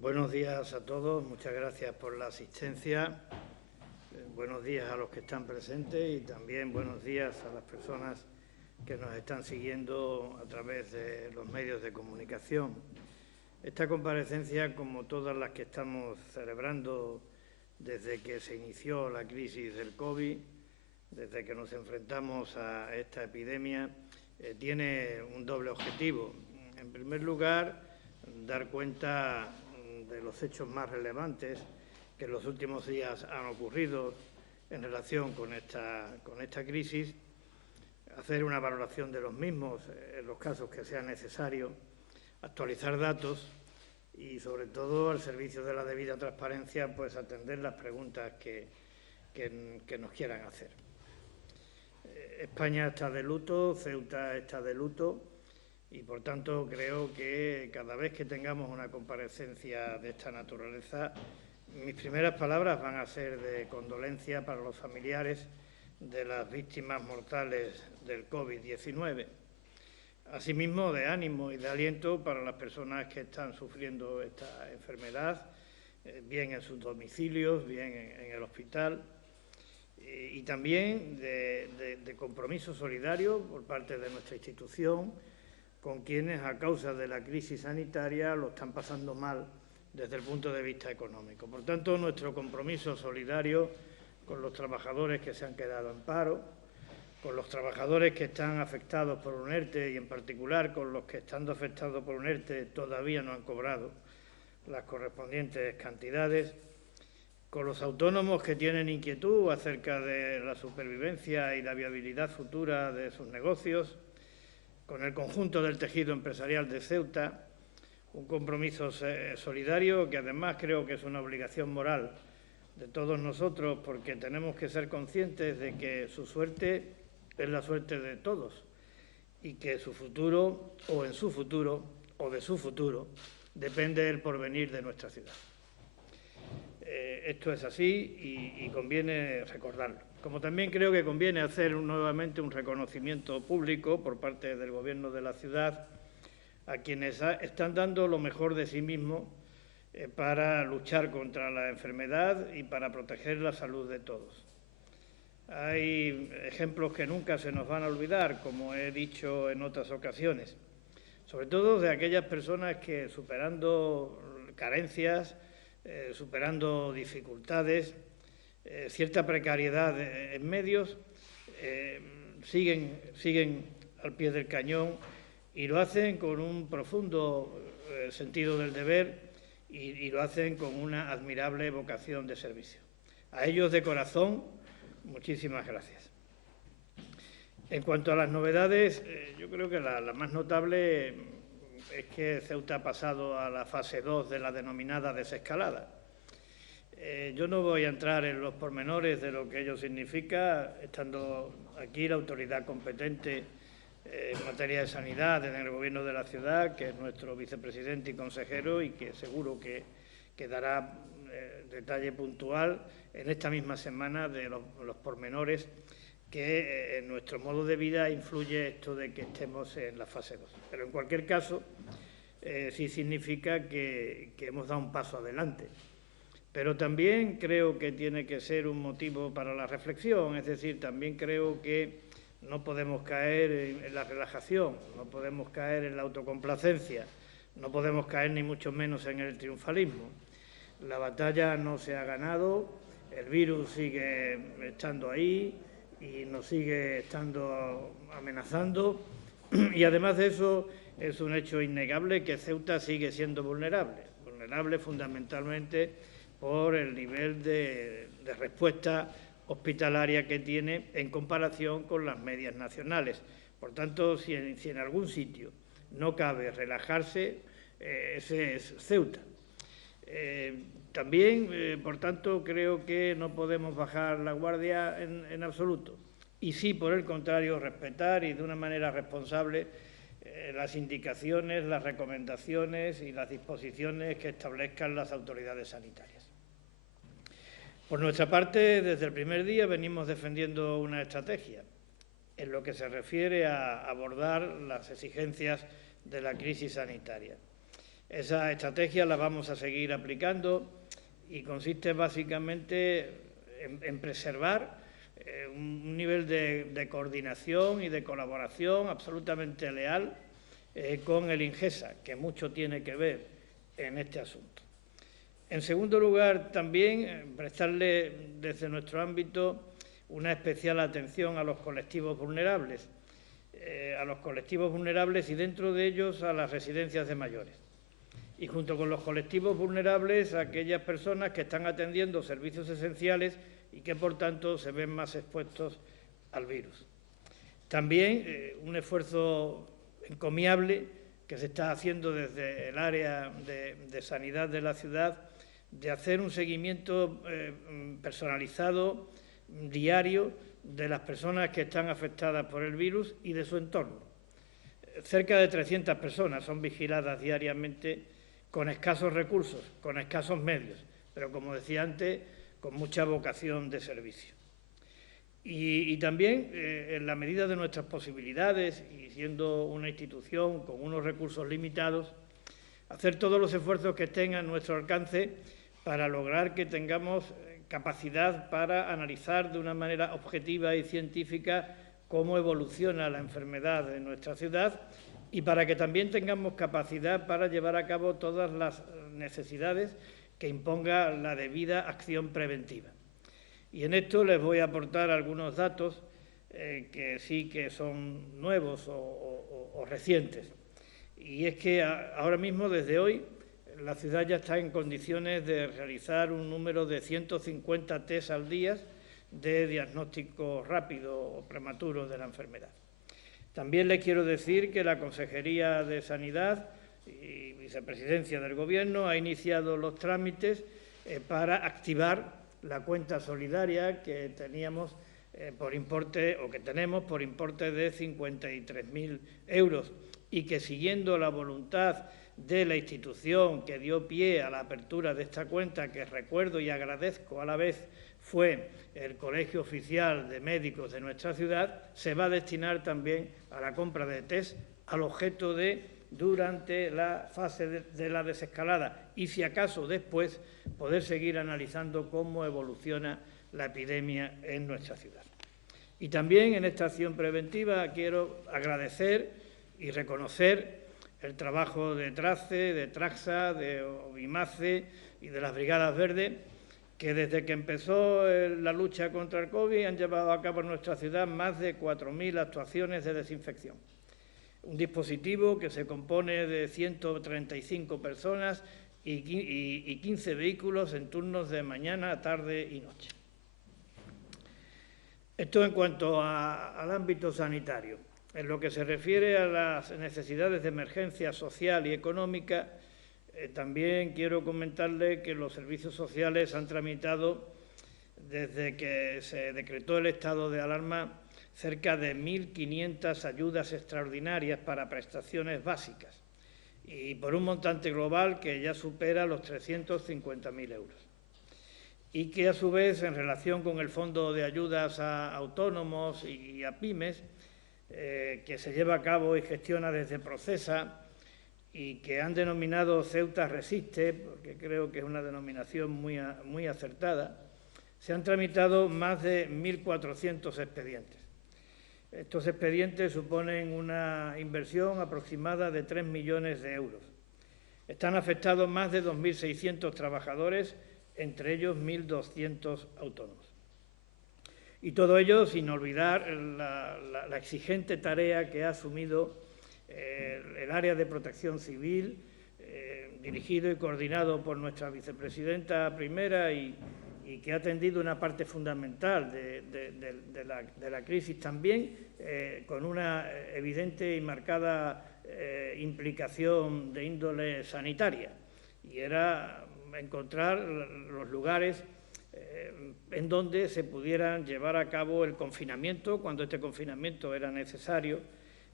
Buenos días a todos, muchas gracias por la asistencia. Buenos días a los que están presentes y también buenos días a las personas que nos están siguiendo a través de los medios de comunicación. Esta comparecencia, como todas las que estamos celebrando desde que se inició la crisis del COVID, desde que nos enfrentamos a esta epidemia, tiene un doble objetivo. En primer lugar, dar cuenta de los hechos más relevantes que en los últimos días han ocurrido en relación con esta crisis, hacer una valoración de los mismos en los casos que sea necesario, actualizar datos y, sobre todo, al servicio de la debida transparencia, pues atender las preguntas que nos quieran hacer. España está de luto, Ceuta está de luto y, por tanto, creo que cada vez que tengamos una comparecencia de esta naturaleza, mis primeras palabras van a ser de condolencia para los familiares de las víctimas mortales del COVID-19. Asimismo, de ánimo y de aliento para las personas que están sufriendo esta enfermedad, bien en sus domicilios, bien en el hospital, y también de compromiso solidario por parte de nuestra institución con quienes, a causa de la crisis sanitaria, lo están pasando mal desde el punto de vista económico. Por tanto, nuestro compromiso solidario con los trabajadores que se han quedado en paro, con los trabajadores que están afectados por un ERTE y, en particular, con los que, estando afectados por un ERTE, todavía no han cobrado las correspondientes cantidades, con los autónomos que tienen inquietud acerca de la supervivencia y la viabilidad futura de sus negocios, con el conjunto del tejido empresarial de Ceuta, un compromiso solidario que además creo que es una obligación moral de todos nosotros, porque tenemos que ser conscientes de que su suerte es la suerte de todos y que su futuro, o en su futuro, o de su futuro, depende del porvenir de nuestra ciudad. Esto es así y conviene recordarlo. Como también creo que conviene hacer nuevamente un reconocimiento público por parte del Gobierno de la ciudad a quienes están dando lo mejor de sí mismos para luchar contra la enfermedad y para proteger la salud de todos. Hay ejemplos que nunca se nos van a olvidar, como he dicho en otras ocasiones, sobre todo de aquellas personas que, superando carencias, superando dificultades, cierta precariedad en medios, siguen al pie del cañón y lo hacen con un profundo sentido del deber y lo hacen con una admirable vocación de servicio. A ellos, de corazón, muchísimas gracias. En cuanto a las novedades, yo creo que la más notable es que Ceuta ha pasado a la fase 2 de la denominada desescalada. Yo no voy a entrar en los pormenores de lo que ello significa, estando aquí la autoridad competente en materia de sanidad en el Gobierno de la ciudad, que es nuestro vicepresidente y consejero, y que seguro que dará detalle puntual en esta misma semana de los pormenores que en nuestro modo de vida influye esto de que estemos en la fase 2. Pero, en cualquier caso, sí significa que hemos dado un paso adelante. Pero también creo que tiene que ser un motivo para la reflexión, es decir, también creo que no podemos caer en la relajación, no podemos caer en la autocomplacencia, no podemos caer ni mucho menos en el triunfalismo. La batalla no se ha ganado, el virus sigue estando ahí y nos sigue amenazando, y además de eso es un hecho innegable que Ceuta sigue siendo vulnerable fundamentalmente por el nivel de respuesta hospitalaria que tiene en comparación con las medias nacionales. Por tanto, si en algún sitio no cabe relajarse, ese es Ceuta. También, por tanto, creo que no podemos bajar la guardia en absoluto. Y sí, por el contrario, respetar y de una manera responsable las indicaciones, las recomendaciones y las disposiciones que establezcan las autoridades sanitarias. Por nuestra parte, desde el primer día venimos defendiendo una estrategia en lo que se refiere a abordar las exigencias de la crisis sanitaria. Esa estrategia la vamos a seguir aplicando y consiste básicamente en preservar un nivel de coordinación y de colaboración absolutamente leal con el INGESA, que mucho tiene que ver en este asunto. En segundo lugar, también prestarle desde nuestro ámbito una especial atención a los colectivos vulnerables y dentro de ellos a las residencias de mayores. Y junto con los colectivos vulnerables, a aquellas personas que están atendiendo servicios esenciales y que, por tanto, se ven más expuestos al virus. También un esfuerzo encomiable que se está haciendo desde el área de sanidad de la ciudad, de hacer un seguimiento personalizado, diario, de las personas que están afectadas por el virus y de su entorno. Cerca de 300 personas son vigiladas diariamente con escasos recursos, con escasos medios, pero, como decía antes, con mucha vocación de servicio. Y también, en la medida de nuestras posibilidades, y siendo una institución con unos recursos limitados, hacer todos los esfuerzos que estén a nuestro alcance para lograr que tengamos capacidad para analizar de una manera objetiva y científica cómo evoluciona la enfermedad en nuestra ciudad y para que también tengamos capacidad para llevar a cabo todas las necesidades que imponga la debida acción preventiva. Y en esto les voy a aportar algunos datos que sí que son nuevos o recientes. Y es que ahora mismo, desde hoy, la ciudad ya está en condiciones de realizar un número de 150 test al día de diagnóstico rápido o prematuro de la enfermedad. También les quiero decir que la Consejería de Sanidad y Vicepresidencia del Gobierno ha iniciado los trámites para activar la cuenta solidaria que teníamos por importe, o que tenemos por importe de 53.000 euros, y que, siguiendo la voluntad de la institución que dio pie a la apertura de esta cuenta, que recuerdo y agradezco a la vez fue el Colegio Oficial de Médicos de nuestra ciudad, se va a destinar también a la compra de test al objeto de, durante la fase de la desescalada y, si acaso, después, poder seguir analizando cómo evoluciona la epidemia en nuestra ciudad. Y también en esta acción preventiva quiero agradecer y reconocer el trabajo de TRACE, de TRAXA, de OBIMACE y de las Brigadas Verdes, que desde que empezó la lucha contra el COVID han llevado a cabo en nuestra ciudad más de 4.000 actuaciones de desinfección. Un dispositivo que se compone de 135 personas y 15 vehículos en turnos de mañana, tarde y noche. Esto en cuanto al ámbito sanitario. En lo que se refiere a las necesidades de emergencia social y económica, también quiero comentarle que los servicios sociales han tramitado, desde que se decretó el estado de alarma, cerca de 1.500 ayudas extraordinarias para prestaciones básicas y por un montante global que ya supera los 350.000 euros. Y que, a su vez, en relación con el Fondo de Ayudas a Autónomos y a Pymes, que se lleva a cabo y gestiona desde Procesa y que han denominado Ceuta Resiste, porque creo que es una denominación muy acertada, se han tramitado más de 1.400 expedientes. Estos expedientes suponen una inversión aproximada de 3 millones de euros. Están afectados más de 2.600 trabajadores, entre ellos 1.200 autónomos. Y todo ello sin olvidar la exigente tarea que ha asumido el área de protección civil, dirigido y coordinado por nuestra vicepresidenta primera y que ha atendido una parte fundamental de la crisis también, con una evidente y marcada implicación de índole sanitaria. Y era encontrar los lugares en donde se pudieran llevar a cabo el confinamiento, cuando este confinamiento era necesario,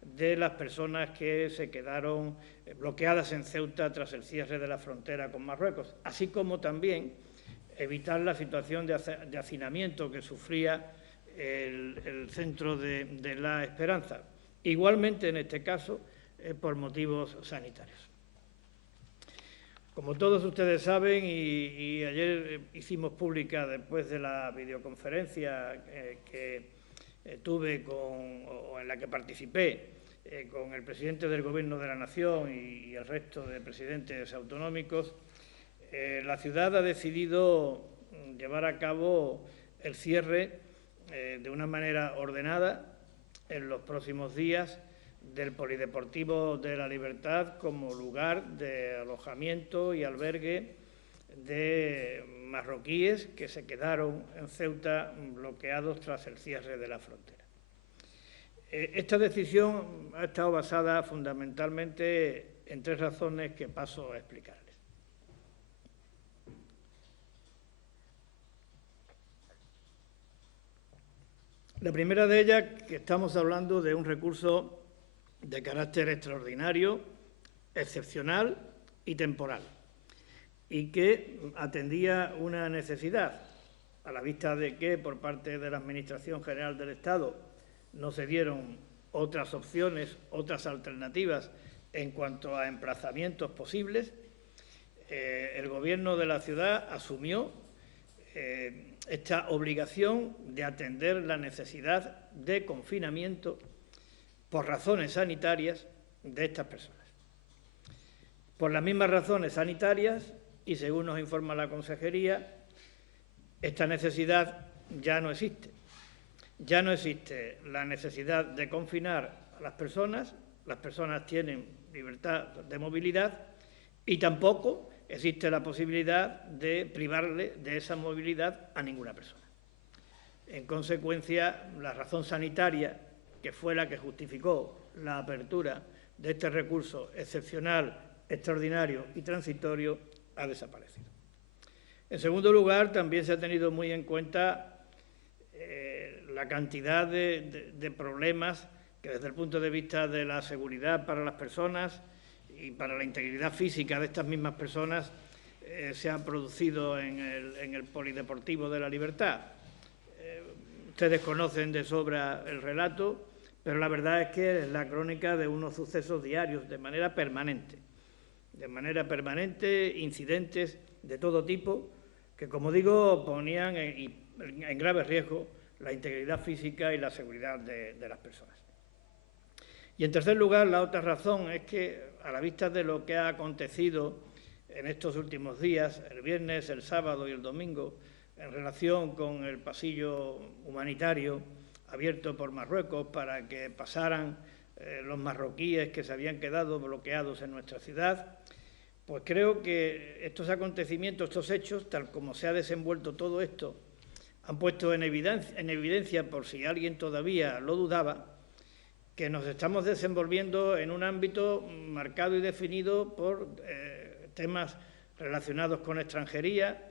de las personas que se quedaron bloqueadas en Ceuta tras el cierre de la frontera con Marruecos, así como también evitar la situación de hacinamiento que sufría el centro de La Esperanza, igualmente en este caso por motivos sanitarios. Como todos ustedes saben, y ayer hicimos pública después de la videoconferencia que tuve o en la que participé con el presidente del Gobierno de la Nación y el resto de presidentes autonómicos, la ciudad ha decidido llevar a cabo el cierre de una manera ordenada en los próximos días del Polideportivo de la Libertad como lugar de alojamiento y albergue de marroquíes que se quedaron en Ceuta bloqueados tras el cierre de la frontera. Esta decisión ha estado basada fundamentalmente en 3 razones que paso a explicarles. La primera de ellas, que estamos hablando de un recurso de carácter extraordinario, excepcional y temporal, y que atendía una necesidad, a la vista de que por parte de la Administración General del Estado no se dieron otras opciones, otras alternativas en cuanto a emplazamientos posibles. El Gobierno de la ciudad asumió esta obligación de atender la necesidad de confinamiento por razones sanitarias de estas personas. Por las mismas razones sanitarias, y según nos informa la Consejería, esta necesidad ya no existe. Ya no existe la necesidad de confinar a las personas tienen libertad de movilidad y tampoco existe la posibilidad de privarle de esa movilidad a ninguna persona. En consecuencia, la razón sanitaria, que fue la que justificó la apertura de este recurso excepcional, extraordinario y transitorio, ha desaparecido. En segundo lugar, también se ha tenido muy en cuenta la cantidad de problemas que desde el punto de vista de la seguridad para las personas y para la integridad física de estas mismas personas se han producido en el Polideportivo de la Libertad. Ustedes conocen de sobra el relato, pero la verdad es que es la crónica de unos sucesos diarios de manera permanente, incidentes de todo tipo que, como digo, ponían en grave riesgo la integridad física y la seguridad de las personas. Y en tercer lugar, la otra razón es que, a la vista de lo que ha acontecido en estos últimos días, el viernes, el sábado y el domingo, en relación con el pasillo humanitario abierto por Marruecos para que pasaran los marroquíes que se habían quedado bloqueados en nuestra ciudad, pues creo que estos acontecimientos, estos hechos, tal como se ha desenvuelto todo esto, han puesto en evidencia, por si alguien todavía lo dudaba, que nos estamos desenvolviendo en un ámbito marcado y definido por temas relacionados con extranjería,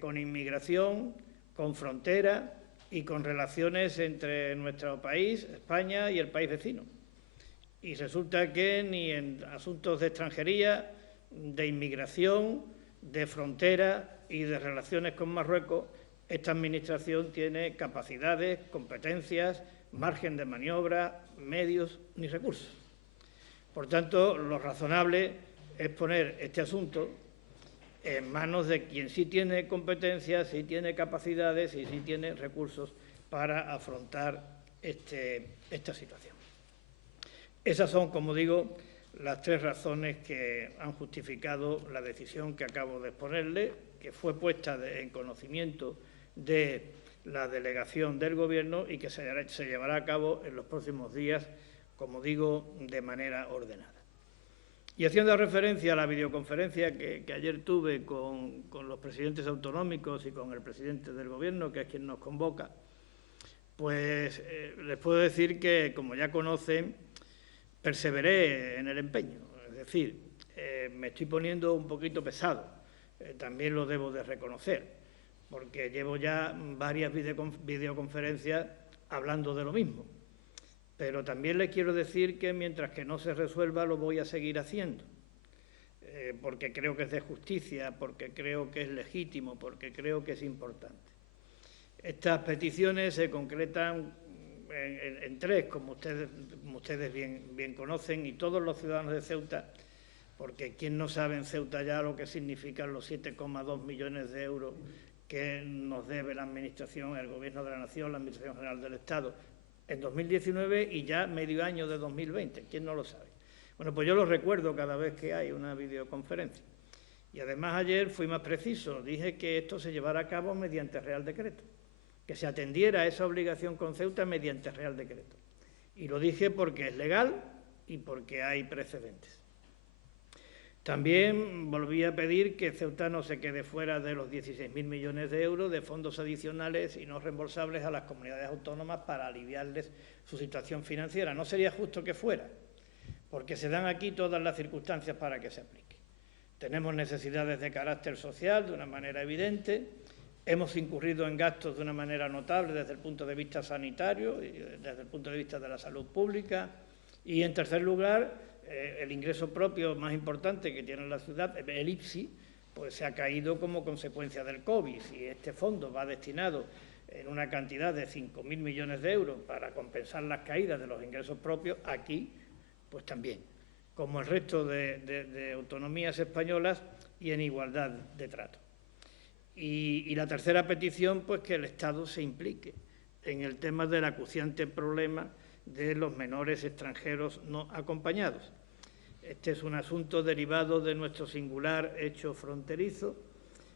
con inmigración, con frontera y con relaciones entre nuestro país, España, y el país vecino. Y resulta que ni en asuntos de extranjería, de inmigración, de frontera y de relaciones con Marruecos, esta Administración tiene capacidades, competencias, margen de maniobra, medios ni recursos. Por tanto, lo razonable es poner este asunto en manos de quien sí tiene competencias, sí tiene capacidades y sí tiene recursos para afrontar esta situación. Esas son, como digo, las 3 razones que han justificado la decisión que acabo de exponerle, que fue puesta en conocimiento de la delegación del Gobierno y que se llevará a cabo en los próximos días, como digo, de manera ordenada. Y haciendo referencia a la videoconferencia que ayer tuve con los presidentes autonómicos y con el presidente del Gobierno, que es quien nos convoca, pues les puedo decir que, como ya conocen, perseveré en el empeño. Es decir, me estoy poniendo un poquito pesado, también lo debo de reconocer, porque llevo ya varias videoconferencias hablando de lo mismo. Pero también les quiero decir que mientras que no se resuelva lo voy a seguir haciendo, porque creo que es de justicia, porque creo que es legítimo, porque creo que es importante. Estas peticiones se concretan en 3, como ustedes bien conocen, y todos los ciudadanos de Ceuta porque ¿quién no sabe en Ceuta ya lo que significan los 7,2 millones de euros que nos debe la Administración, el Gobierno de la Nación, la Administración General del Estado, en 2019 y ya medio año de 2020? ¿Quién no lo sabe? Bueno, pues yo lo recuerdo cada vez que hay una videoconferencia. Y además ayer fui más preciso, dije que esto se llevara a cabo mediante Real Decreto, que se atendiera a esa obligación con Ceuta mediante Real Decreto. Y lo dije porque es legal y porque hay precedentes. También volví a pedir que Ceuta no se quede fuera de los 16.000 millones de euros de fondos adicionales y no reembolsables a las comunidades autónomas para aliviarles su situación financiera. No sería justo que fuera, porque se dan aquí todas las circunstancias para que se aplique. Tenemos necesidades de carácter social de una manera evidente, hemos incurrido en gastos de una manera notable desde el punto de vista sanitario y desde el punto de vista de la salud pública, y en tercer lugar, el ingreso propio más importante que tiene la ciudad, el IPSI, pues se ha caído como consecuencia del COVID. Si este fondo va destinado en una cantidad de 5.000 millones de euros para compensar las caídas de los ingresos propios, aquí pues también, como el resto de autonomías españolas y en igualdad de trato. Y la tercera petición, pues que el Estado se implique en el tema del acuciante problema de los menores extranjeros no acompañados. Este es un asunto derivado de nuestro singular hecho fronterizo.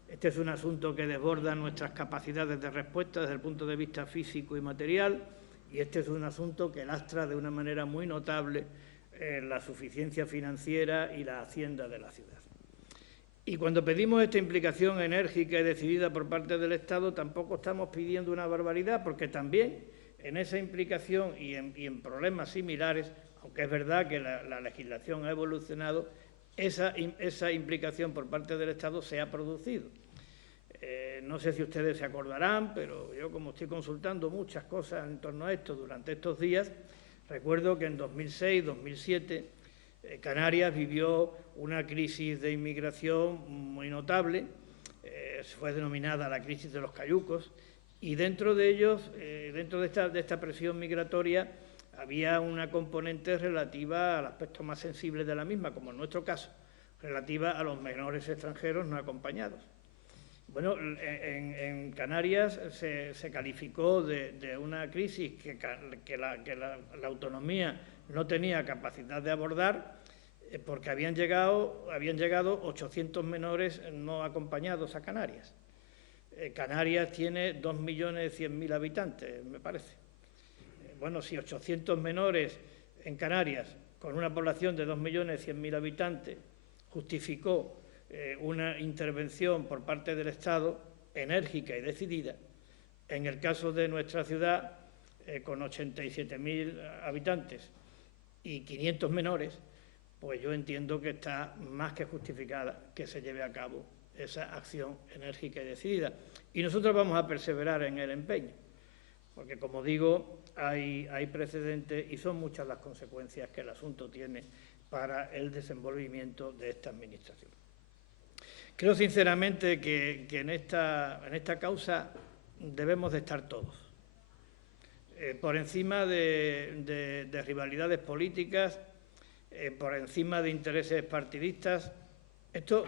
Este es un asunto que desborda nuestras capacidades de respuesta desde el punto de vista físico y material, y este es un asunto que lastra de una manera muy notable la suficiencia financiera y la hacienda de la ciudad. Y cuando pedimos esta implicación enérgica y decidida por parte del Estado, tampoco estamos pidiendo una barbaridad, porque también en esa implicación y en problemas similares, aunque es verdad que la legislación ha evolucionado, esa implicación por parte del Estado se ha producido. No sé si ustedes se acordarán, pero yo, como estoy consultando muchas cosas en torno a esto durante estos días, recuerdo que en 2006-2007 Canarias vivió una crisis de inmigración muy notable, fue denominada la crisis de los cayucos, y dentro de ellos, dentro de esta presión migratoria, había una componente relativa al aspecto más sensible de la misma, como en nuestro caso, relativa a los menores extranjeros no acompañados. Bueno, en Canarias se calificó de una crisis que la autonomía no tenía capacidad de abordar, porque habían llegado 800 menores no acompañados a Canarias. Canarias tiene 2.100.000 habitantes, me parece. Bueno, si 800 menores en Canarias, con una población de 2.100.000 habitantes, justificó una intervención por parte del Estado enérgica y decidida, en el caso de nuestra ciudad, con 87.000 habitantes y 500 menores, pues yo entiendo que está más que justificada que se lleve a cabo esa acción enérgica y decidida. Y nosotros vamos a perseverar en el empeño, porque, como digo, hay precedentes y son muchas las consecuencias que el asunto tiene para el desenvolvimiento de esta Administración. Creo sinceramente que en esta causa debemos de estar todos, por encima de rivalidades políticas, por encima de intereses partidistas. Esto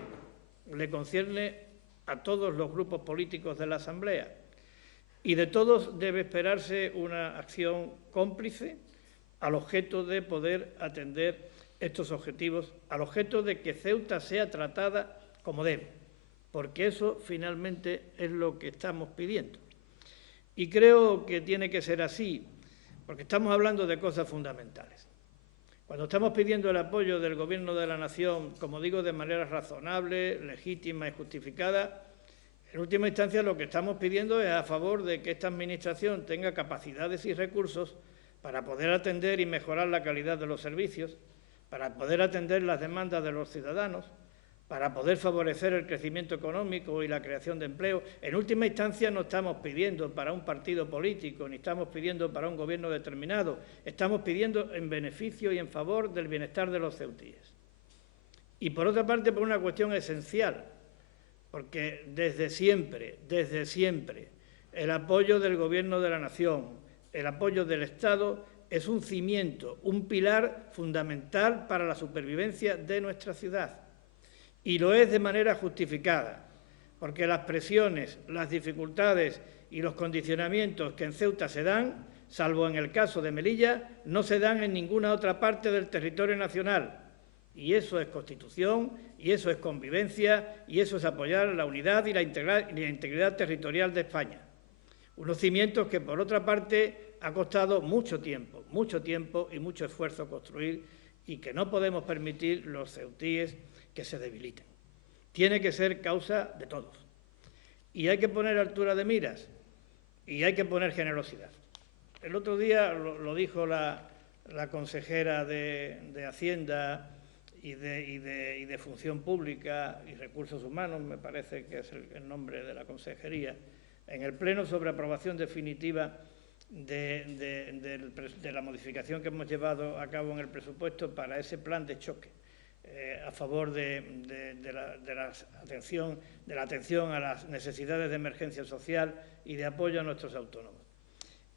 le concierne a todos los grupos políticos de la Asamblea y de todos debe esperarse una acción cómplice al objeto de poder atender estos objetivos, al objeto de que Ceuta sea tratada como debe, porque eso finalmente es lo que estamos pidiendo. Y creo que tiene que ser así, porque estamos hablando de cosas fundamentales. Cuando estamos pidiendo el apoyo del Gobierno de la Nación, como digo, de manera razonable, legítima y justificada, en última instancia lo que estamos pidiendo es a favor de que esta Administración tenga capacidades y recursos para poder atender y mejorar la calidad de los servicios, para poder atender las demandas de los ciudadanos, para poder favorecer el crecimiento económico y la creación de empleo. En última instancia no estamos pidiendo para un partido político, ni estamos pidiendo para un gobierno determinado, estamos pidiendo en beneficio y en favor del bienestar de los ceutíes. Y por otra parte, por una cuestión esencial, porque desde siempre, el apoyo del Gobierno de la Nación, el apoyo del Estado es un cimiento, un pilar fundamental para la supervivencia de nuestra ciudad. Y lo es de manera justificada, porque las presiones, las dificultades y los condicionamientos que en Ceuta se dan, salvo en el caso de Melilla, no se dan en ninguna otra parte del territorio nacional. Y eso es Constitución, y eso es convivencia, y eso es apoyar la unidad y la integridad territorial de España. Unos cimientos que, por otra parte, ha costado mucho tiempo y mucho esfuerzo construir, y que no podemos permitir los ceutíes que se debiliten. Tiene que ser causa de todos. Y hay que poner altura de miras, y hay que poner generosidad. El otro día lo dijo la consejera de Hacienda y de Función Pública y Recursos Humanos, me parece que es el nombre de la consejería, en el Pleno sobre aprobación definitiva de la modificación que hemos llevado a cabo en el presupuesto para ese plan de choque a favor de la atención a las necesidades de emergencia social y de apoyo a nuestros autónomos.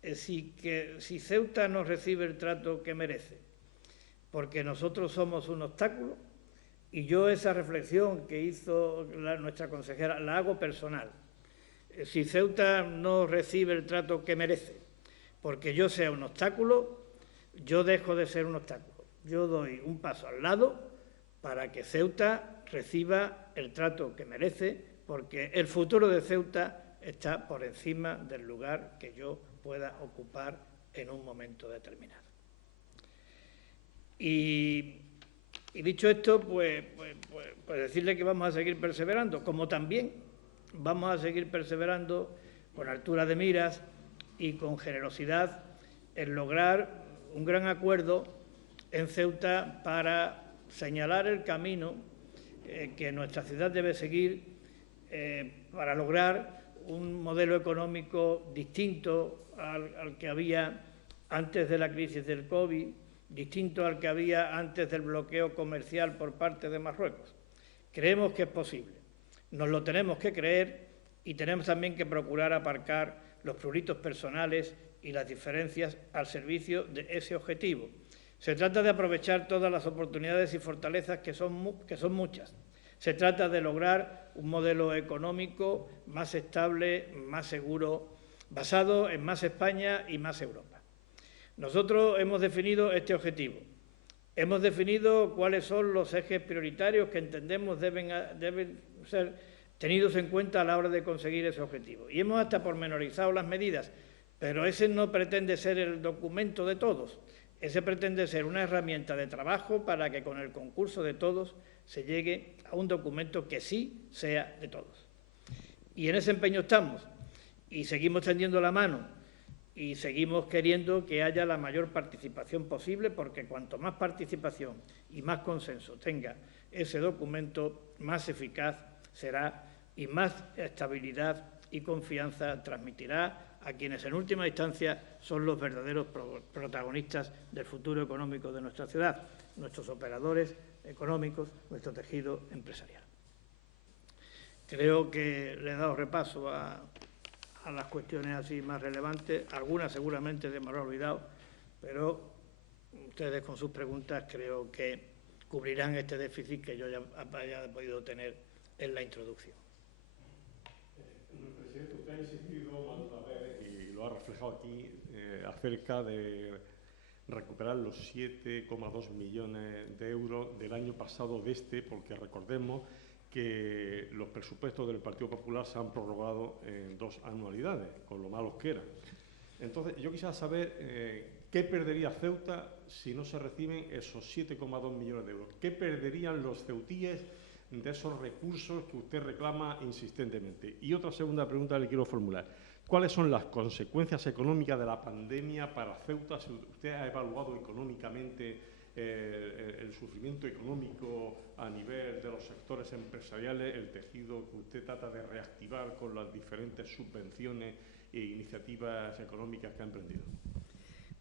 Si Ceuta no recibe el trato que merece, porque nosotros somos un obstáculo, y yo esa reflexión que hizo nuestra consejera la hago personal. Si Ceuta no recibe el trato que merece, porque yo sea un obstáculo, yo dejo de ser un obstáculo. Yo doy un paso al lado para que Ceuta reciba el trato que merece, porque el futuro de Ceuta está por encima del lugar que yo pueda ocupar en un momento determinado. Y dicho esto, pues decirle que vamos a seguir perseverando, como también vamos a seguir perseverando con altura de miras y con generosidad en lograr un gran acuerdo en Ceuta para señalar el camino que nuestra ciudad debe seguir para lograr un modelo económico distinto al que había antes de la crisis del COVID, distinto al que había antes del bloqueo comercial por parte de Marruecos. Creemos que es posible, nos lo tenemos que creer y tenemos también que procurar aparcar los pruritos personales y las diferencias al servicio de ese objetivo. Se trata de aprovechar todas las oportunidades y fortalezas que son muchas. Se trata de lograr un modelo económico más estable, más seguro, basado en más España y más Europa. Nosotros hemos definido este objetivo. Hemos definido cuáles son los ejes prioritarios que entendemos deben ser tenidos en cuenta a la hora de conseguir ese objetivo. Y hemos hasta pormenorizado las medidas, pero ese no pretende ser el documento de todos. Ese pretende ser una herramienta de trabajo para que con el concurso de todos se llegue a un documento que sí sea de todos. Y en ese empeño estamos, y seguimos tendiendo la mano, y seguimos queriendo que haya la mayor participación posible, porque cuanto más participación y más consenso tenga ese documento, más eficaz será y más estabilidad y confianza transmitirá a quienes en última instancia son los verdaderos protagonistas del futuro económico de nuestra ciudad, nuestros operadores económicos, nuestro tejido empresarial. Creo que le he dado repaso a las cuestiones así más relevantes, algunas seguramente se me habrá olvidado, pero ustedes con sus preguntas creo que cubrirán este déficit que yo ya haya podido tener en la introducción. Presidente, usted ha insistido más una vez, y lo ha reflejado aquí, acerca de recuperar los 7,2 millones de euros del año pasado de porque recordemos que los presupuestos del Partido Popular se han prorrogado en 2 anualidades, con lo malos que eran. Entonces, yo quisiera saber qué perdería Ceuta si no se reciben esos 7,2 millones de euros. ¿Qué perderían los ceutíes de esos recursos que usted reclama insistentemente? Y otra segunda pregunta le quiero formular. ¿Cuáles son las consecuencias económicas de la pandemia para Ceuta? Si usted ha evaluado económicamente el sufrimiento económico a nivel de los sectores empresariales, el tejido que usted trata de reactivar con las diferentes subvenciones e iniciativas económicas que ha emprendido.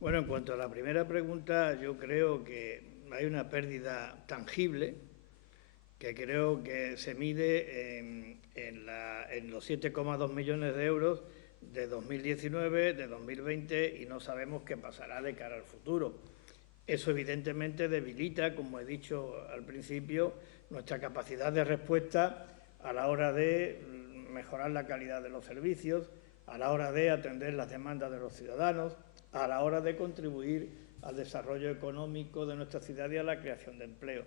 Bueno, en cuanto a la primera pregunta, yo creo que hay una pérdida tangible que creo que se mide en los 7,2 millones de euros de 2019, de 2020 y no sabemos qué pasará de cara al futuro. Eso evidentemente debilita, como he dicho al principio, nuestra capacidad de respuesta a la hora de mejorar la calidad de los servicios, a la hora de atender las demandas de los ciudadanos, a la hora de contribuir al desarrollo económico de nuestra ciudad y a la creación de empleo.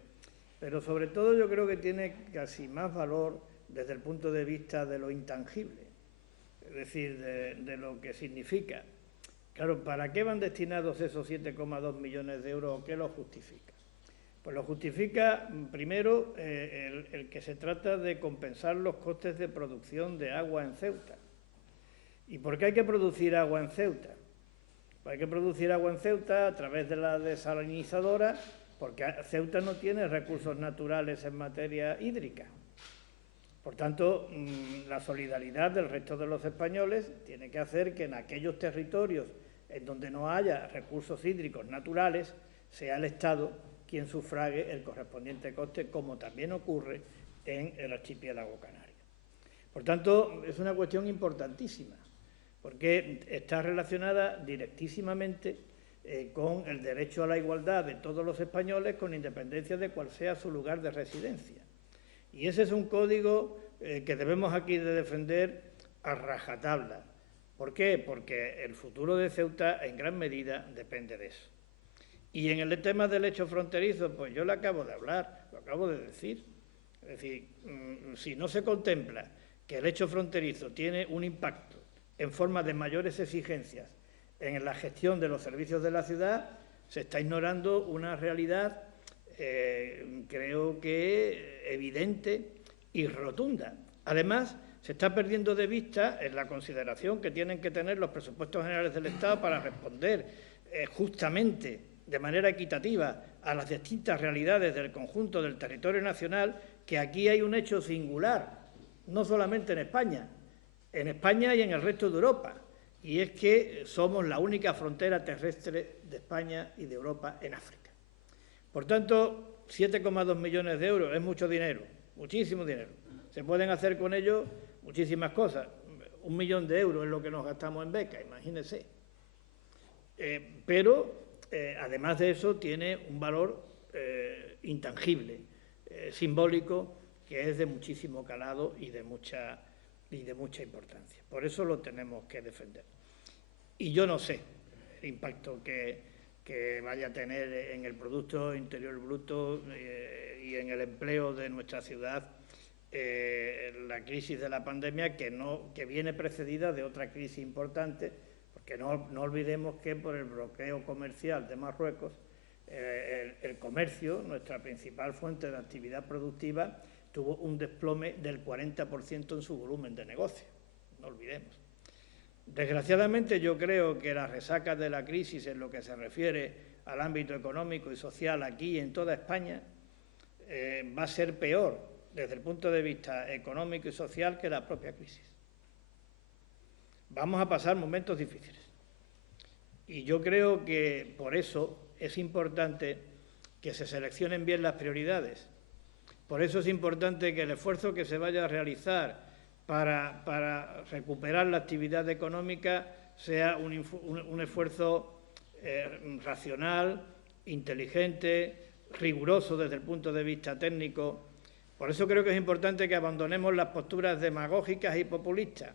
Pero sobre todo yo creo que tiene casi más valor desde el punto de vista de lo intangible, es decir, de lo que significa. Claro, ¿para qué van destinados esos 7,2 millones de euros o qué lo justifica? Pues lo justifica, primero, el que se trata de compensar los costes de producción de agua en Ceuta. ¿Y por qué hay que producir agua en Ceuta? Pues hay que producir agua en Ceuta a través de la desalinizadora, porque Ceuta no tiene recursos naturales en materia hídrica. Por tanto, la solidaridad del resto de los españoles tiene que hacer que en aquellos territorios en donde no haya recursos hídricos naturales, sea el Estado quien sufrague el correspondiente coste, como también ocurre en el archipiélago canario. Por tanto, es una cuestión importantísima, porque está relacionada directísimamente con el derecho a la igualdad de todos los españoles, con independencia de cuál sea su lugar de residencia. Y ese es un código que debemos aquí de defender a rajatabla. ¿Por qué? Porque el futuro de Ceuta en gran medida depende de eso. Y en el tema del hecho fronterizo, pues yo le acabo de hablar, lo acabo de decir. Es decir, si no se contempla que el hecho fronterizo tiene un impacto en forma de mayores exigencias en la gestión de los servicios de la ciudad, se está ignorando una realidad, creo que evidente y rotunda. Además, se está perdiendo de vista en la consideración que tienen que tener los presupuestos generales del Estado para responder justamente, de manera equitativa, a las distintas realidades del conjunto del territorio nacional, que aquí hay un hecho singular, no solamente en España y en el resto de Europa, y es que somos la única frontera terrestre de España y de Europa en África. Por tanto, 7,2 millones de euros es mucho dinero, muchísimo dinero. Se pueden hacer con ello muchísimas cosas. 1 millón de euros es lo que nos gastamos en becas, imagínense. Pero, además de eso, tiene un valor intangible, simbólico, que es de muchísimo calado y de mucha importancia. Por eso lo tenemos que defender. Y yo no sé el impacto que vaya a tener en el Producto Interior Bruto y en el empleo de nuestra ciudad la crisis de la pandemia, que viene precedida de otra crisis importante, porque no olvidemos que por el bloqueo comercial de Marruecos, el comercio, nuestra principal fuente de actividad productiva, tuvo un desplome del 40% en su volumen de negocio, no olvidemos. Desgraciadamente, yo creo que la resaca de la crisis en lo que se refiere al ámbito económico y social aquí y en toda España va a ser peor desde el punto de vista económico y social que la propia crisis. Vamos a pasar momentos difíciles. Y yo creo que por eso es importante que se seleccionen bien las prioridades. Por eso es importante que el esfuerzo que se vaya a realizar para recuperar la actividad económica sea un esfuerzo racional, inteligente, riguroso desde el punto de vista técnico. Por eso creo que es importante que abandonemos las posturas demagógicas y populistas.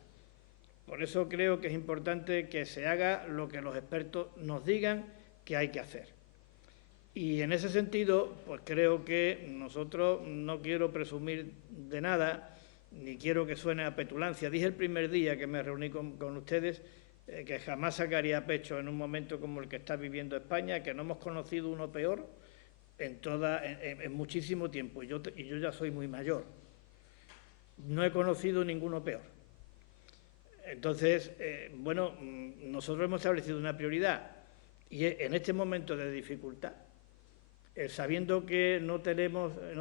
Por eso creo que es importante que se haga lo que los expertos nos digan que hay que hacer. Y en ese sentido, pues creo que nosotros, no quiero presumir de nada, ni quiero que suene a petulancia. Dije el primer día que me reuní con ustedes que jamás sacaría pecho en un momento como el que está viviendo España, que no hemos conocido uno peor en muchísimo tiempo, y yo ya soy muy mayor. No he conocido ninguno peor. Entonces, bueno, nosotros hemos establecido una prioridad, y en este momento de dificultad, sabiendo que no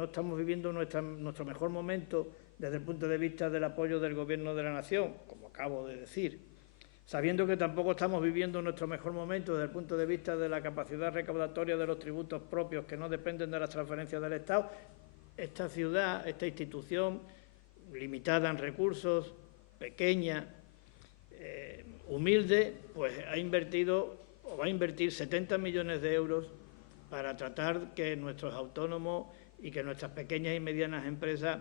estamos viviendo nuestro mejor momento desde el punto de vista del apoyo del Gobierno de la Nación, como acabo de decir, sabiendo que tampoco estamos viviendo nuestro mejor momento desde el punto de vista de la capacidad recaudatoria de los tributos propios que no dependen de las transferencias del Estado, esta ciudad, esta institución, limitada en recursos, pequeña, humilde, pues ha invertido o va a invertir 70 millones de euros para tratar que nuestros autónomos y que nuestras pequeñas y medianas empresas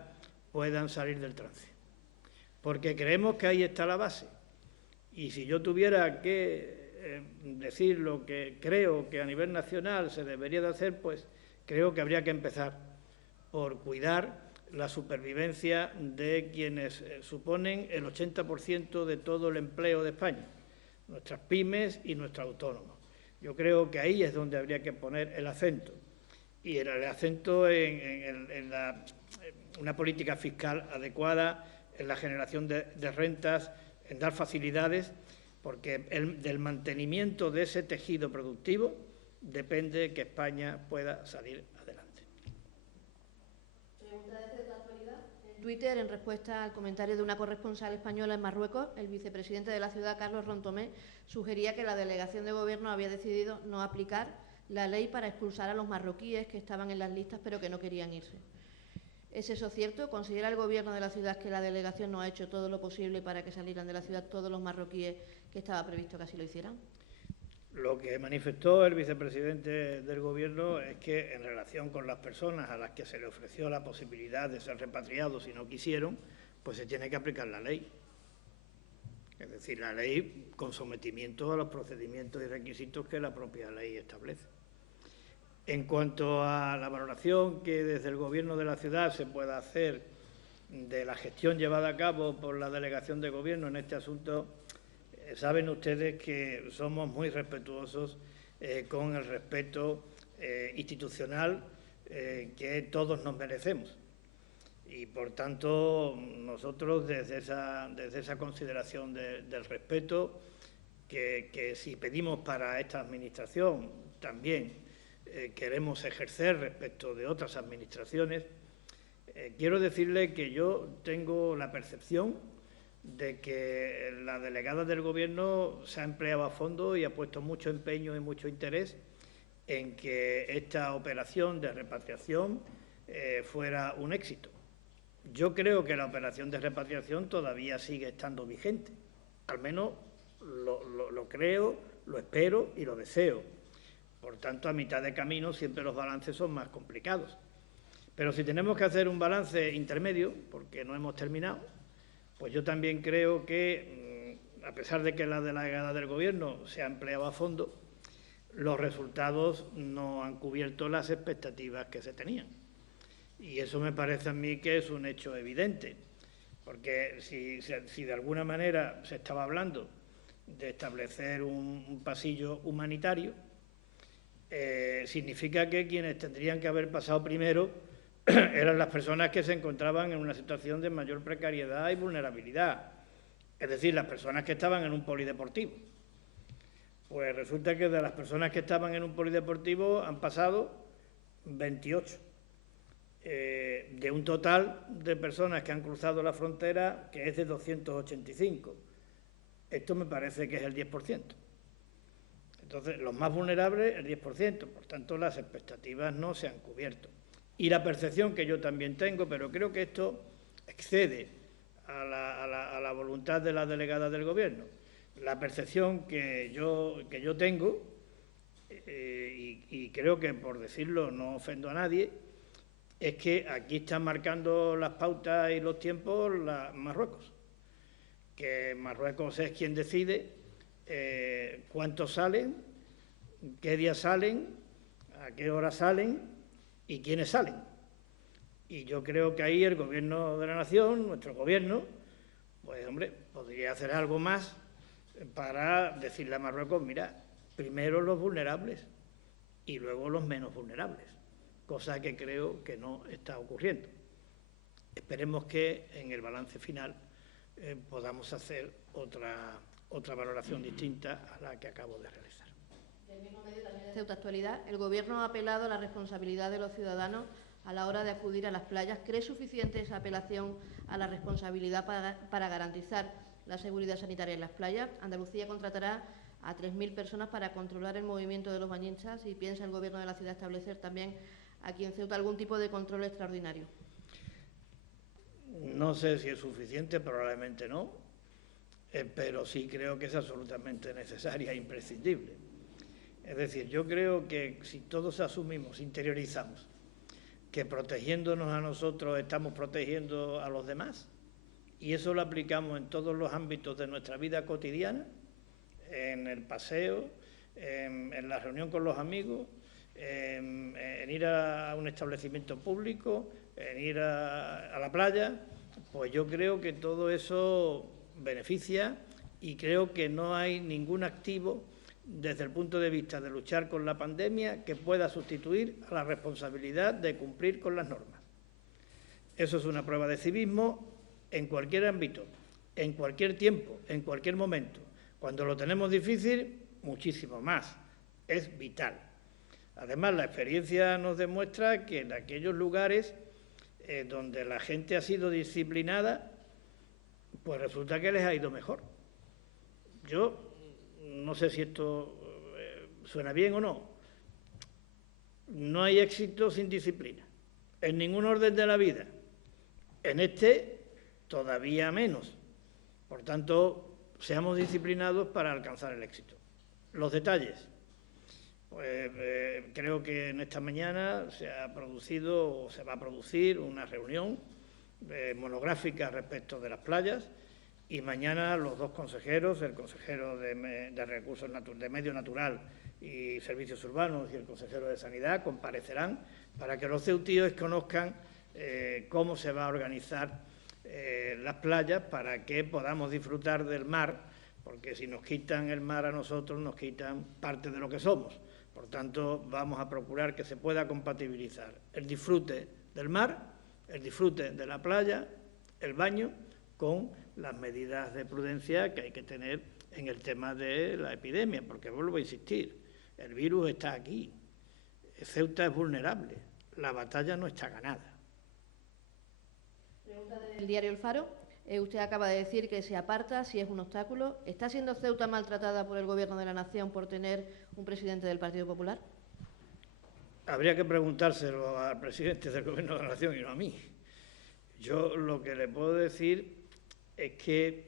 puedan salir del trance. Porque creemos que ahí está la base. Y si yo tuviera que decir lo que creo que a nivel nacional se debería de hacer, pues creo que habría que empezar por cuidar la supervivencia de quienes suponen el 80% de todo el empleo de España, nuestras pymes y nuestros autónomos. Yo creo que ahí es donde habría que poner el acento, y el acento en una política fiscal adecuada, en la generación de rentas, en dar facilidades, porque del mantenimiento de ese tejido productivo depende que España pueda salir adelante. En Twitter, en respuesta al comentario de una corresponsal española en Marruecos, el vicepresidente de la ciudad, Carlos Rontomé, sugería que la delegación de Gobierno había decidido no aplicar la ley para expulsar a los marroquíes que estaban en las listas pero que no querían irse. ¿Es eso cierto? ¿Considera el Gobierno de la ciudad que la delegación no ha hecho todo lo posible para que salieran de la ciudad todos los marroquíes que estaba previsto que así lo hicieran? Lo que manifestó el vicepresidente del Gobierno es que, en relación con las personas a las que se le ofreció la posibilidad de ser repatriados y no quisieron, pues se tiene que aplicar la ley. Es decir, la ley con sometimiento a los procedimientos y requisitos que la propia ley establece. En cuanto a la valoración que desde el Gobierno de la ciudad se pueda hacer de la gestión llevada a cabo por la delegación de Gobierno en este asunto, saben ustedes que somos muy respetuosos con el respeto institucional que todos nos merecemos. Y, por tanto, nosotros desde esa consideración del respeto que si pedimos para esta administración también queremos ejercer respecto de otras administraciones, quiero decirle que yo tengo la percepción de que la delegada del Gobierno se ha empleado a fondo y ha puesto mucho empeño y mucho interés en que esta operación de repatriación fuera un éxito. Yo creo que la operación de repatriación todavía sigue estando vigente, al menos lo creo, lo espero y lo deseo. Por tanto, a mitad de camino siempre los balances son más complicados. Pero si tenemos que hacer un balance intermedio, porque no hemos terminado, pues yo también creo que, a pesar de que la delegada del Gobierno se ha empleado a fondo, los resultados no han cubierto las expectativas que se tenían. Y eso me parece a mí que es un hecho evidente, porque si de alguna manera se estaba hablando de establecer un pasillo humanitario, significa que quienes tendrían que haber pasado primero eran las personas que se encontraban en una situación de mayor precariedad y vulnerabilidad, es decir, las personas que estaban en un polideportivo. Pues resulta que de las personas que estaban en un polideportivo han pasado 28, de un total de personas que han cruzado la frontera que es de 285. Esto me parece que es el 10%. Entonces, los más vulnerables, el 10%. Por tanto, las expectativas no se han cubierto. Y la percepción que yo también tengo, pero creo que esto excede a la voluntad de la delegada del Gobierno, la percepción que yo tengo, y creo que, por decirlo, no ofendo a nadie, es que aquí están marcando las pautas y los tiempos Marruecos, que Marruecos es quien decide cuántos salen, qué días salen, a qué hora salen y quiénes salen. Y yo creo que ahí el Gobierno de la Nación, nuestro Gobierno, pues hombre, podría hacer algo más para decirle a Marruecos, mira, primero los vulnerables y luego los menos vulnerables, cosa que creo que no está ocurriendo. Esperemos que en el balance final podamos hacer otra valoración distinta a la que acabo de realizar. Del mismo medio también de Ceuta Actualidad, el Gobierno ha apelado a la responsabilidad de los ciudadanos a la hora de acudir a las playas. ¿Cree suficiente esa apelación a la responsabilidad para garantizar la seguridad sanitaria en las playas? Andalucía contratará a 3.000 personas para controlar el movimiento de los bañistas y piensa el Gobierno de la ciudad establecer también aquí en Ceuta algún tipo de control extraordinario. No sé si es suficiente, probablemente no. pero sí creo que es absolutamente necesaria e imprescindible. Es decir, yo creo que si todos asumimos, interiorizamos, que protegiéndonos a nosotros estamos protegiendo a los demás, y eso lo aplicamos en todos los ámbitos de nuestra vida cotidiana, en el paseo, en la reunión con los amigos, en ir a un establecimiento público, en ir a la playa, pues yo creo que todo eso beneficia, y creo que no hay ningún activo desde el punto de vista de luchar con la pandemia que pueda sustituir a la responsabilidad de cumplir con las normas. Eso es una prueba de civismo en cualquier ámbito, en cualquier tiempo, en cualquier momento. Cuando lo tenemos difícil, muchísimo más. Es vital. Además, la experiencia nos demuestra que en aquellos lugares donde la gente ha sido disciplinada, pues resulta que les ha ido mejor. Yo no sé si esto suena bien o no. No hay éxito sin disciplina, en ningún orden de la vida. En este, todavía menos. Por tanto, seamos disciplinados para alcanzar el éxito. Los detalles. Pues creo que en esta mañana se ha producido o se va a producir una reunión monográfica respecto de las playas, y mañana los dos consejeros, el consejero de Recursos de Medio Natural y Servicios Urbanos y el consejero de Sanidad comparecerán para que los ceutíes conozcan cómo se va a organizar las playas para que podamos disfrutar del mar, porque si nos quitan el mar a nosotros, nos quitan parte de lo que somos. Por tanto, vamos a procurar que se pueda compatibilizar el disfrute del mar, el disfrute de la playa, el baño, con las medidas de prudencia que hay que tener en el tema de la epidemia, porque vuelvo a insistir, el virus está aquí, Ceuta es vulnerable, la batalla no está ganada. Pregunta del diario El Faro. Usted acaba de decir que se aparta si es un obstáculo. ¿Está siendo Ceuta maltratada por el Gobierno de la Nación por tener un presidente del Partido Popular? Habría que preguntárselo al presidente del Gobierno de la Nación y no a mí. Yo lo que le puedo decir es que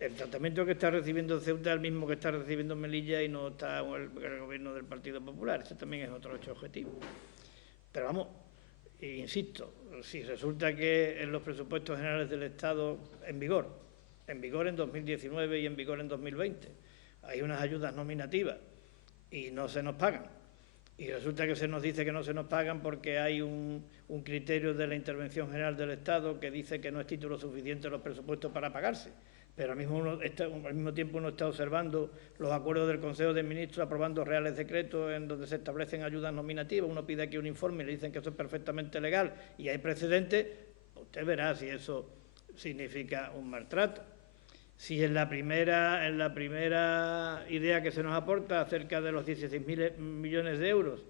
el tratamiento que está recibiendo Ceuta es el mismo que está recibiendo Melilla y no está el Gobierno del Partido Popular. Ese también es otro hecho objetivo. Pero vamos, insisto, si resulta que en los presupuestos generales del Estado en vigor en 2019 y en vigor en 2020, hay unas ayudas nominativas y no se nos pagan, y resulta que se nos dice que no se nos pagan porque hay un criterio de la Intervención General del Estado que dice que no es título suficiente los presupuestos para pagarse, pero al mismo tiempo uno está observando los acuerdos del Consejo de Ministros aprobando reales decretos en donde se establecen ayudas nominativas. Uno pide aquí un informe y le dicen que eso es perfectamente legal y hay precedentes. Usted verá si eso significa un maltrato. Si en la primera idea que se nos aporta acerca de los 16.000 millones de euros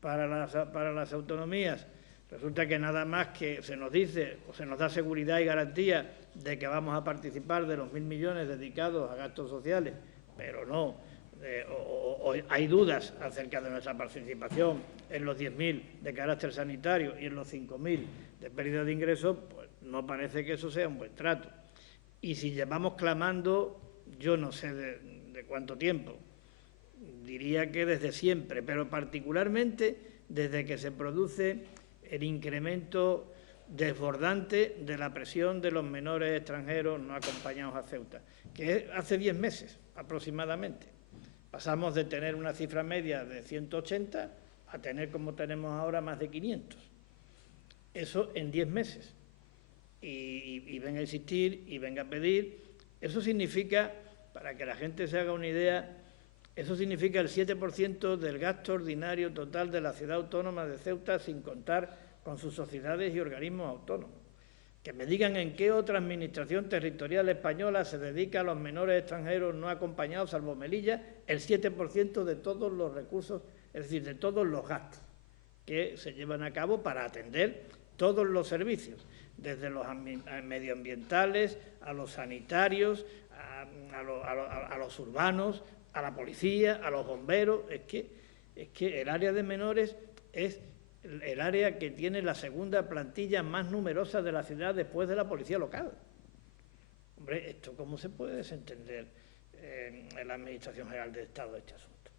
para las autonomías, resulta que nada más que se nos dice o se nos da seguridad y garantía de que vamos a participar de los 1.000 millones dedicados a gastos sociales, pero no, o hay dudas acerca de nuestra participación en los 10.000 de carácter sanitario y en los 5.000 de pérdida de ingresos, pues no parece que eso sea un buen trato. Y si llevamos clamando, yo no sé de cuánto tiempo, diría que desde siempre, pero particularmente desde que se produce el incremento desbordante de la presión de los menores extranjeros no acompañados a Ceuta, que hace 10 meses aproximadamente. Pasamos de tener una cifra media de 180 a tener, como tenemos ahora, más de 500. Eso en 10 meses. Y venga a insistir y venga a pedir. Eso significa, para que la gente se haga una idea, eso significa el 7% del gasto ordinario total de la ciudad autónoma de Ceuta, sin contar con sus sociedades y organismos autónomos. Que me digan en qué otra administración territorial española se dedica a los menores extranjeros no acompañados, salvo Melilla, el 7% de todos los recursos, es decir, de todos los gastos que se llevan a cabo para atender todos los servicios, desde los medioambientales, a los sanitarios, a los urbanos, a la policía, a los bomberos. Es que el área de menores es el área que tiene la segunda plantilla más numerosa de la ciudad después de la policía local. Hombre, ¿esto cómo se puede desentender en la Administración General del Estado de este asunto?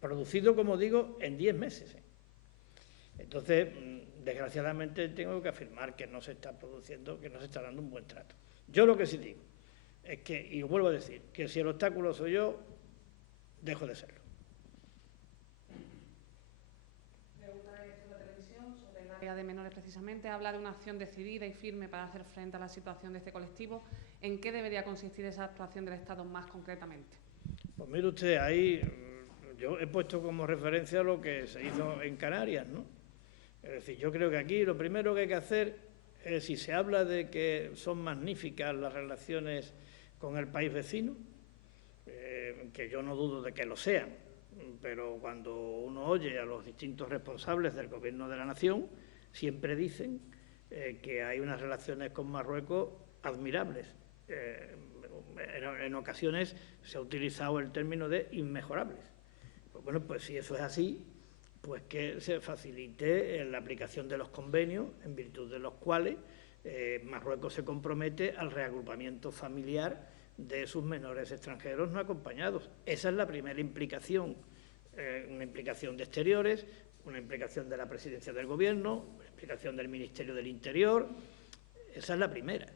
Producido, como digo, en 10 meses. Entonces, desgraciadamente, tengo que afirmar que no se está produciendo, que no se está dando un buen trato. Yo lo que sí digo es que, y vuelvo a decir, que si el obstáculo soy yo, dejo de serlo. De menores precisamente habla de una acción decidida y firme para hacer frente a la situación de este colectivo. ¿En qué debería consistir esa actuación del Estado más concretamente? Pues mire usted, ahí yo he puesto como referencia lo que se hizo en Canarias, ¿no? Es decir, yo creo que aquí lo primero que hay que hacer es, si se habla de que son magníficas las relaciones con el país vecino, que yo no dudo de que lo sean, pero cuando uno oye a los distintos responsables del Gobierno de la Nación, siempre dicen que hay unas relaciones con Marruecos admirables. En ocasiones se ha utilizado el término de inmejorables. Pues bueno, pues si eso es así, pues que se facilite la aplicación de los convenios en virtud de los cuales Marruecos se compromete al reagrupamiento familiar de sus menores extranjeros no acompañados. Esa es la primera implicación, una implicación de Exteriores, una implicación de la Presidencia del Gobierno, una implicación del Ministerio del Interior. Esa es la primera.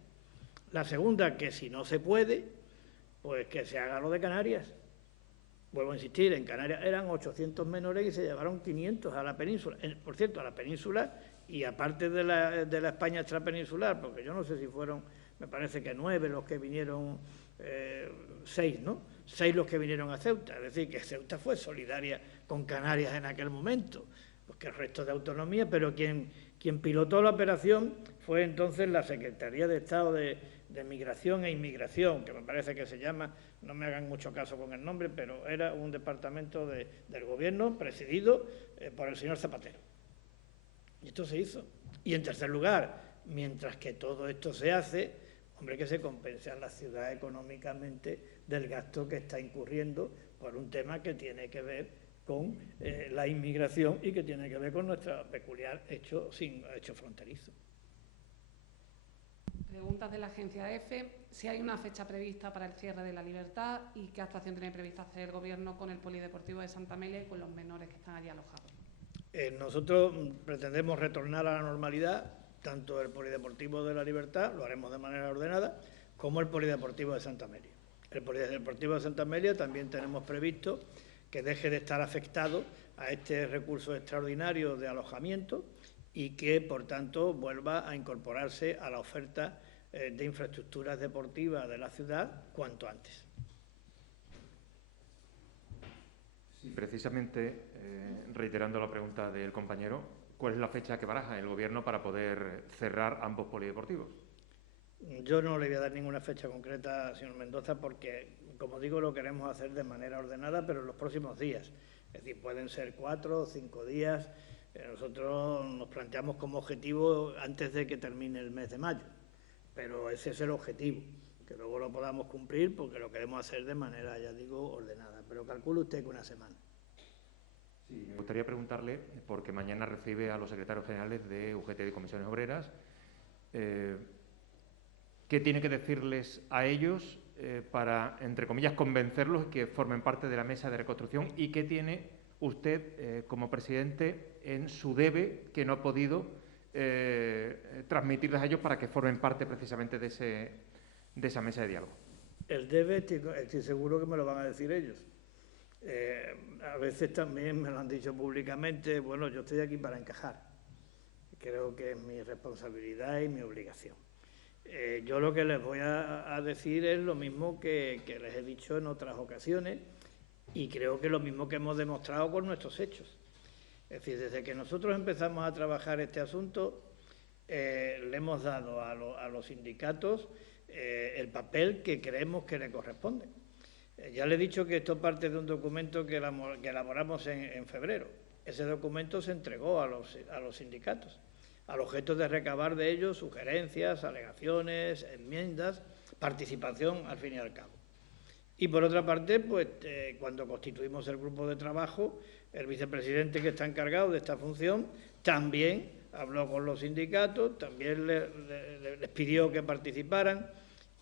La segunda, que si no se puede, pues que se haga lo de Canarias. Vuelvo a insistir, en Canarias eran 800 menores y se llevaron 500 a la península. Por cierto, a la península y aparte de la España extrapeninsular, porque yo no sé si fueron, me parece que 9 los que vinieron, 6, ¿no? 6 los que vinieron a Ceuta. Es decir, que Ceuta fue solidaria con Canarias en aquel momento, porque el resto de autonomía, pero quien pilotó la operación fue entonces la Secretaría de Estado de Migración e Inmigración, que me parece que se llama, no me hagan mucho caso con el nombre, pero era un departamento del Gobierno presidido por el señor Zapatero. Y esto se hizo. Y en tercer lugar, mientras que todo esto se hace, hombre, que se compense a la ciudad económicamente del gasto que está incurriendo por un tema que tiene que ver con la inmigración y que tiene que ver con nuestro peculiar hecho fronterizo. Preguntas de la agencia EFE. Si hay una fecha prevista para el cierre de La Libertad y qué actuación tiene prevista hacer el Gobierno con el Polideportivo de Santa Amelia y con los menores que están allí alojados. Nosotros pretendemos retornar a la normalidad, tanto el Polideportivo de La Libertad, lo haremos de manera ordenada, como el Polideportivo de Santa Amelia. El Polideportivo de Santa Amelia también tenemos previsto que deje de estar afectado a este recurso extraordinario de alojamiento y que, por tanto, vuelva a incorporarse a la oferta de infraestructuras deportivas de la ciudad cuanto antes. Sí, precisamente, reiterando la pregunta del compañero, ¿cuál es la fecha que baraja el Gobierno para poder cerrar ambos polideportivos? Yo no le voy a dar ninguna fecha concreta, señor Mendoza, porque, como digo, lo queremos hacer de manera ordenada, pero en los próximos días. Es decir, pueden ser 4 o 5 días. Nosotros nos planteamos como objetivo antes de que termine el mes de mayo, pero ese es el objetivo, que luego lo podamos cumplir porque lo queremos hacer de manera, ya digo, ordenada, pero calcule usted que una semana. Sí, me gustaría preguntarle, porque mañana recibe a los secretarios generales de UGT y Comisiones Obreras, ¿qué tiene que decirles a ellos para, entre comillas, convencerlos que formen parte de la mesa de reconstrucción y qué tiene usted como presidente en su debe que no ha podido transmitirles a ellos para que formen parte precisamente de esa mesa de diálogo? El debe estoy seguro que me lo van a decir ellos. A veces también me lo han dicho públicamente, bueno, yo estoy aquí para encajar. Creo que es mi responsabilidad y mi obligación. Yo lo que les voy a decir es lo mismo que les he dicho en otras ocasiones y creo que lo mismo que hemos demostrado con nuestros hechos. Es decir, desde que nosotros empezamos a trabajar este asunto, le hemos dado a los sindicatos el papel que creemos que le corresponde. Ya le he dicho que esto parte de un documento que elaboramos en febrero. Ese documento se entregó a los sindicatos, al objeto de recabar de ellos sugerencias, alegaciones, enmiendas, participación al fin y al cabo. Y por otra parte, pues cuando constituimos el grupo de trabajo, el vicepresidente que está encargado de esta función también habló con los sindicatos, también les pidió que participaran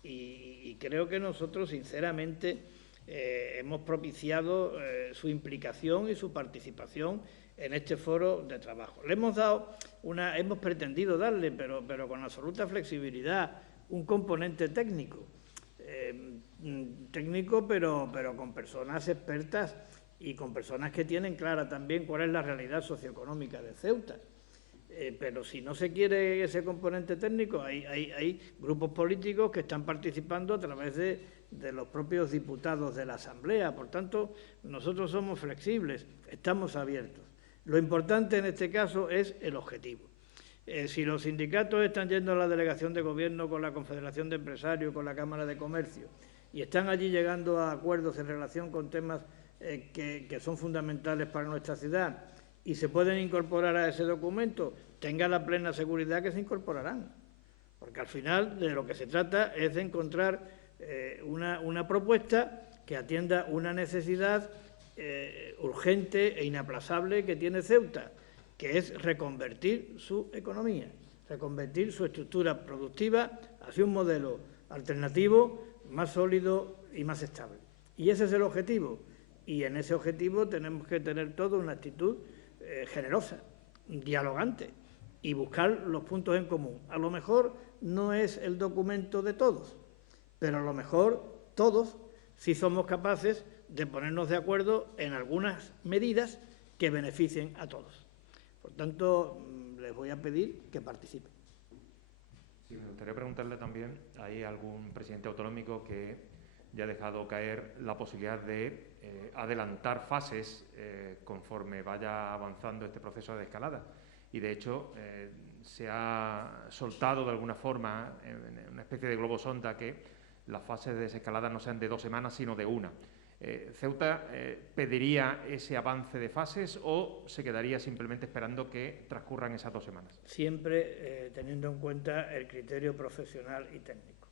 y creo que nosotros, sinceramente, hemos propiciado su implicación y su participación en este foro de trabajo. Le hemos dado hemos pretendido darle, pero con absoluta flexibilidad, un componente técnico, pero con personas expertas y con personas que tienen clara también cuál es la realidad socioeconómica de Ceuta. Pero si no se quiere ese componente técnico, hay grupos políticos que están participando a través de los propios diputados de la Asamblea. Por tanto, nosotros somos flexibles, estamos abiertos. Lo importante en este caso es el objetivo. Si los sindicatos están yendo a la delegación de gobierno con la Confederación de Empresarios, con la Cámara de Comercio, y están allí llegando a acuerdos en relación con temas que son fundamentales para nuestra ciudad y se pueden incorporar a ese documento, tenga la plena seguridad que se incorporarán. Porque al final de lo que se trata es de encontrar una propuesta que atienda una necesidad urgente e inaplazable que tiene Ceuta, que es reconvertir su economía, reconvertir su estructura productiva hacia un modelo alternativo más sólido y más estable. Y ese es el objetivo. Y en ese objetivo tenemos que tener toda una actitud generosa, dialogante y buscar los puntos en común. A lo mejor no es el documento de todos, pero a lo mejor todos sí somos capaces de ponernos de acuerdo en algunas medidas que beneficien a todos. Por tanto, les voy a pedir que participen. Sí, me gustaría preguntarle también, ¿hay algún presidente autonómico que ya ha dejado caer la posibilidad de adelantar fases conforme vaya avanzando este proceso de desescalada? Y, de hecho, se ha soltado de alguna forma, en una especie de globo sonda, que las fases de desescalada no sean de 2 semanas, sino de 1. ¿Ceuta pediría ese avance de fases o se quedaría simplemente esperando que transcurran esas 2 semanas? Siempre teniendo en cuenta el criterio profesional y técnico.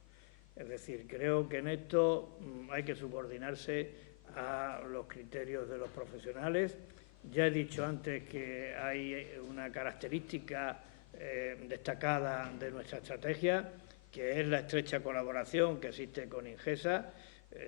Es decir, creo que en esto hay que subordinarse a los criterios de los profesionales. Ya he dicho antes que hay una característica destacada de nuestra estrategia, que es la estrecha colaboración que existe con Ingesa.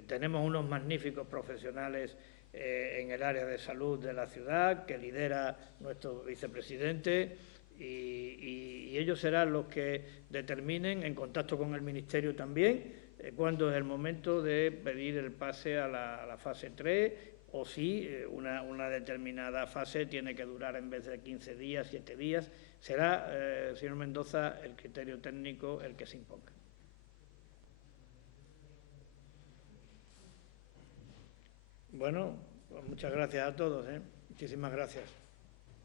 Tenemos unos magníficos profesionales en el área de salud de la ciudad, que lidera nuestro vicepresidente, y ellos serán los que determinen, en contacto con el Ministerio también, cuándo es el momento de pedir el pase a la fase 3, o si una determinada fase tiene que durar, en vez de 15 días, 7 días. Será, señor Mendoza, el criterio técnico el que se imponga. Bueno, pues muchas gracias a todos. Muchísimas gracias.